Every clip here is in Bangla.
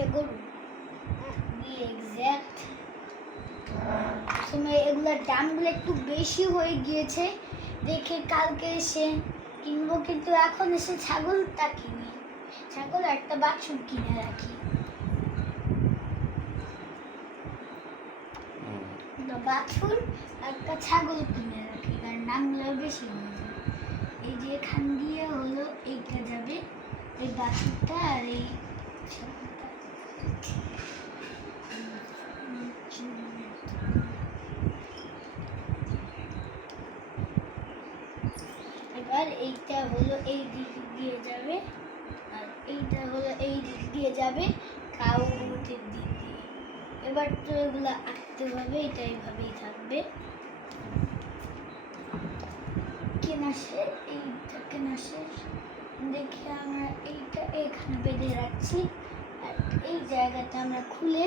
একটা গরু এক্সাক্ট সময় এগুলোর দামগুলো একটু বেশি হয়ে গিয়েছে দেখে কালকে এসে কিনবো, কিন্তু এখন এসে ছাগলটা কিনি, ছাগল একটা বাছুর কিনে রাখি, বাছুর একটা ছাগল কিনে রাখি, কারণ দামগুলো বেশি হয়ে যায়। এই যে এখান দিয়ে হলো এইটা যাবে, এই বাছুরটা আর এই এবার এইটা হলো এই দিক দিয়ে যাবে, আর এইটা হলো এই দিক দিয়ে যাবে কাউটের দিক দিয়ে। এবার তো এগুলো আঁকতে হবে, এটা এইভাবেই থাকবে। কেনা শেষ, এইটা কেনা শেষ, দেখে আমরা এইটা এখানে বেঁধে রাখছি, আর এই জায়গাটা আমরা খুলে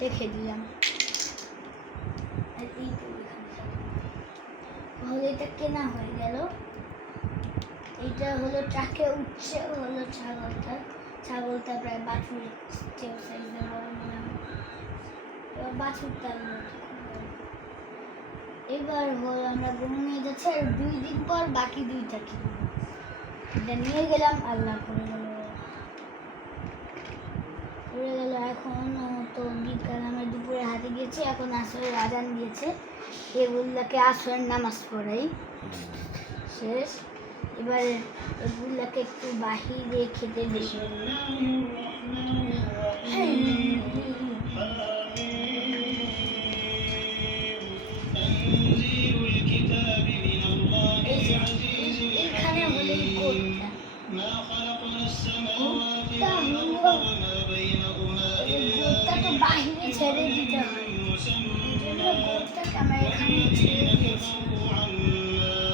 রেখে দিলাম, আর এইটা হলো এটা কেনা হয়ে গেল। এটা হলো ট্রাকে উঠছে হলো ছাগলটা, ছাগলটা প্রায় বাছুরের সাইজের বড় মনে হয়, এবার বাছুরটা এবার হলো আমরা গরু নিয়ে যাচ্ছি, আর 2 দিন পর বাকি 2টা কিনবো। এটা নিয়ে গেলাম, আল্লাহ করে গেল এখন তো বিকাল, আমরা দুপুরে হাতে গিয়েছি, এখন আসরের আজান দিয়েছে, এগুলোকে আসরের নামাজ পড়াই শেষ। এবারে এগুলোকে একটু বাহিরে খেতে দিই, এইখানে হলো গোটটা, গোটটা তো বাহিরে ছেড়ে দিতে হয়, এই জন্য গোটটাকে আমরা এখানে ছেড়ে দিয়েছি।